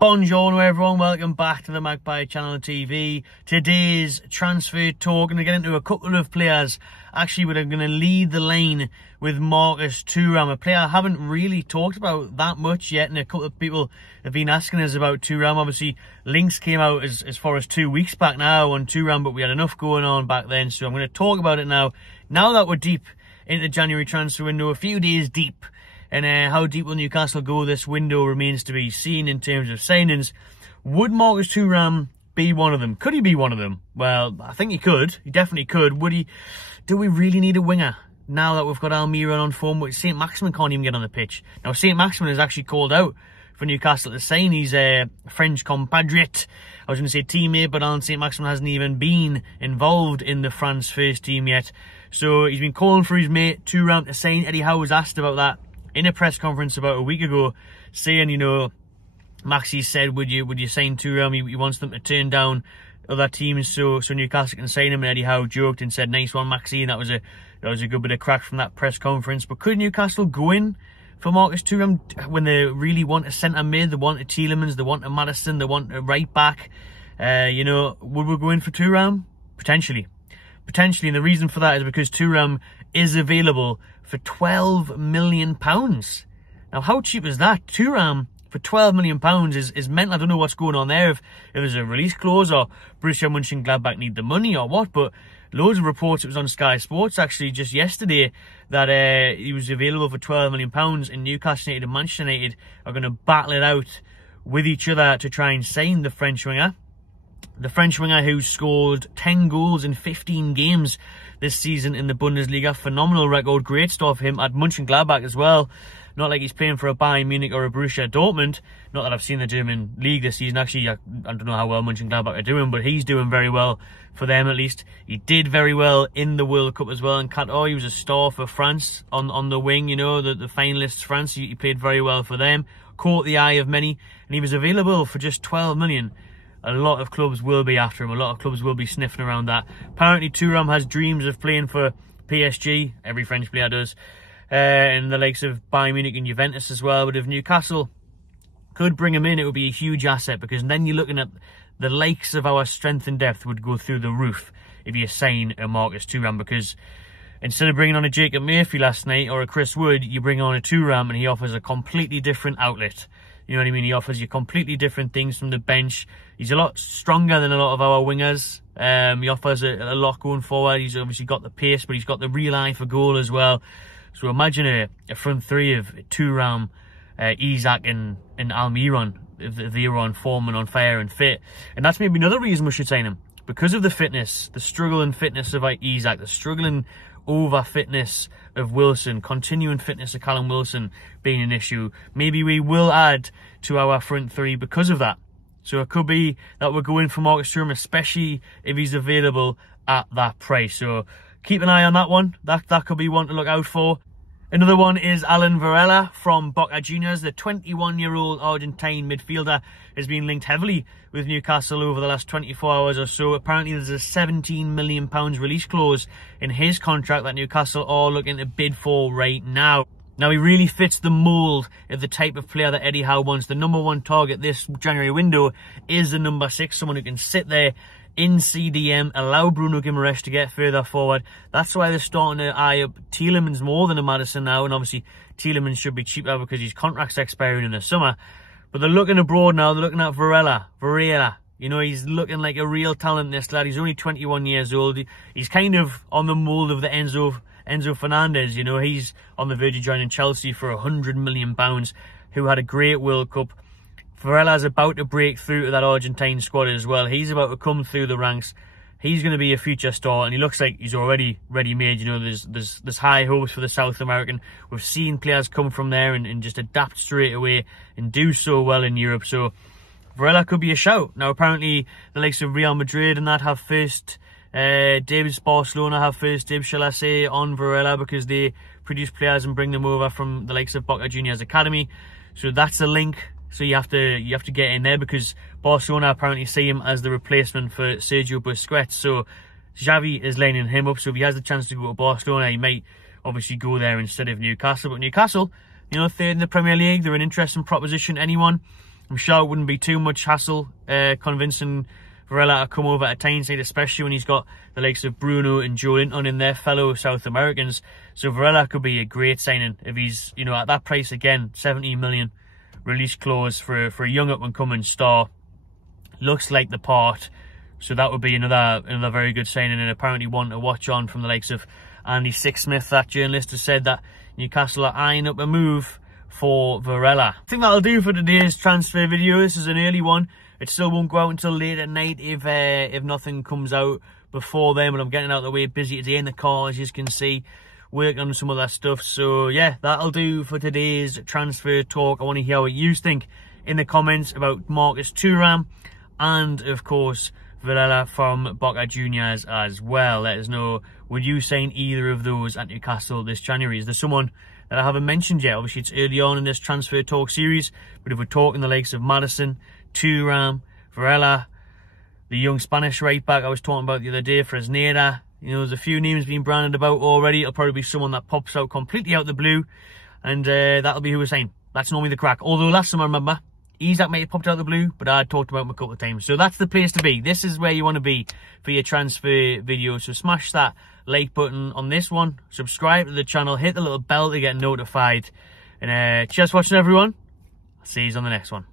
Buongiorno everyone, welcome back to the Magpie Channel TV. Today's transfer talk, and we're getting into a couple of players. Actually, we're going to lead the lane with Marcus Thuram, a player I haven't really talked about that much yet, and a couple of people have been asking us about Thuram. Obviously, links came out as far as 2 weeks back now on Thuram, but we had enough going on back then, so I'm going to talk about it now. Now that we're deep into the January transfer window, a few days deep, and how deep will Newcastle go this window remains to be seen in terms of signings. Would Marcus Thuram be one of them? Could he be one of them? Well, I think he could. He definitely could. Would he? Do we really need a winger now that we've got Almiron on form? St. Maximin can't even get on the pitch. Now, St. Maximin is actually called out for Newcastle to sign. He's a French compatriot. I was going to say teammate, but Alan St. Maximin hasn't even been involved in the France first team yet. So he's been calling for his mate Thuram to sign. Eddie Howe was asked about that in a press conference about a week ago, saying, you know, Maxi said, would you sign Thuram? He wants them to turn down other teams so Newcastle can sign him. And Eddie Howe joked and said, "Nice one, Maxi." And that was a good bit of crack from that press conference. But could Newcastle go in for Marcus Thuram when they really want a centre mid? They want a Tielemans, they want a Madison, they want a right back. You know, would we go in for Thuram? Potentially. And the reason for that is because Thuram is available for £12 million. Now, how cheap is that? Thuram for £12 million is mental. I don't know what's going on there, if there's a release clause or Borussia Mönchengladbach need the money or what, but loads of reports, it was on Sky Sports actually just yesterday, that he was available for £12 million, and Newcastle United and Manchester United are going to battle it out with each other to try and sign the French winger. The French winger who scored 10 goals in 15 games this season in the Bundesliga. Phenomenal record, great stuff for him at Mönchengladbach as well. Not like he's playing for a Bayern Munich or a Borussia Dortmund. Not that I've seen the German league this season. Actually, I don't know how well Mönchengladbach are doing, but he's doing very well for them at least. He did very well in the World Cup as well. And Qatar, he was a star for France on the wing, you know, the finalists France. He played very well for them. Caught the eye of many, and he was available for just 12 million. A lot of clubs will be after him. A lot of clubs will be sniffing around that. Apparently, Thuram has dreams of playing for PSG. Every French player does. And the likes of Bayern Munich and Juventus as well. But if Newcastle could bring him in, it would be a huge asset, because then you're looking at the likes of our strength and depth would go through the roof if you sign a Marcus Thuram, because instead of bringing on a Jacob Murphy last night or a Chris Wood, you bring on a Thuram and he offers a completely different outlet. You know what I mean? He offers you completely different things from the bench. He's a lot stronger than a lot of our wingers. He offers a lot going forward. He's obviously got the pace, but he's got the real eye for goal as well. So imagine a front three of Thuram, Isak and Almiron, if they were on form and on fire and fit. And that's maybe another reason we should sign him. Because of the fitness, the struggle and fitness of Isak, the struggling over fitness of Wilson, continuing fitness of Callum Wilson being an issue. Maybe we will add to our front three because of that. So it could be that we're going for Marcus Thuram, especially if he's available at that price. So keep an eye on that one. That could be one to look out for. Another one is Alan Varela from Boca Juniors. The 21-year-old Argentine midfielder has been linked heavily with Newcastle over the last 24 hours or so. Apparently there's a £17 million release clause in his contract that Newcastle are looking to bid for right now. Now, he really fits the mould of the type of player that Eddie Howe wants. The number one target this January window is the number 6, someone who can sit there in CDM, allow Bruno Guimaraes to get further forward. That's why they're starting to eye up Tielemans more than a Madison now, and obviously Tielemans should be cheaper because his contract's expiring in the summer. But they're looking abroad now. They're looking at Varela. You know, he's looking like a real talent, this lad. He's only 21 years old. He's kind of on the mould of the Enzo Fernandez. You know, he's on the verge of joining Chelsea for £100 million, who had a great World Cup. Varela's about to break through to that Argentine squad as well. He's about to come through the ranks. He's going to be a future star, and he looks like he's already ready-made. You know, there's high hopes for the South American. We've seen players come from there and just adapt straight away and do so well in Europe. So Varela could be a shout. Now, apparently, the likes of Real Madrid and that have first dibs. Barcelona have first dibs, shall I say, on Varela, because they produce players and bring them over from the likes of Boca Juniors Academy. So that's a link. So you have to get in there, because Barcelona apparently see him as the replacement for Sergio Busquets. So Xavi is lining him up. So if he has the chance to go to Barcelona, he might obviously go there instead of Newcastle. But Newcastle, you know, third in the Premier League, they're an interesting proposition. Anyone I'm sure it wouldn't be too much hassle convincing Varela to come over to Tyneside, especially when he's got the likes of Bruno and Joe Linton in their fellow South Americans. So Varela could be a great signing if he's, you know, at that price again, 17 million release clause for a young up-and-coming star. Looks like the part. So that would be another very good signing, and apparently one to watch on from the likes of Andy Sixsmith. That journalist has said that Newcastle are eyeing up a move for Varela. I think that'll do for today's transfer video. This is an early one. It still won't go out until late at night if nothing comes out before then, but I'm getting out of the way, busy today in the car, as you can see, working on some of that stuff. So yeah, that'll do for today's transfer talk. I want to hear what you think in the comments about Marcus Thuram and, of course, Varela from Boca Juniors as well. Let us know, would you sign either of those at Newcastle this January? Is there someone that I haven't mentioned yet? Obviously, it's early on in this transfer talk series, but if we're talking the likes of Madison, Thuram, Varela, the young Spanish right back I was talking about the other day, Fresneda, you know, there's a few names being branded about already. It'll probably be someone that pops out completely out the blue, and that'll be who we're saying. That's normally the crack. Although last time I remember, Isaac may have popped out of the blue, but I talked about him a couple of times. So that's the place to be. This is where you want to be for your transfer video. So smash that like button on this one, subscribe to the channel, hit the little bell to get notified, and cheers for watching, everyone. I'll see you on the next one.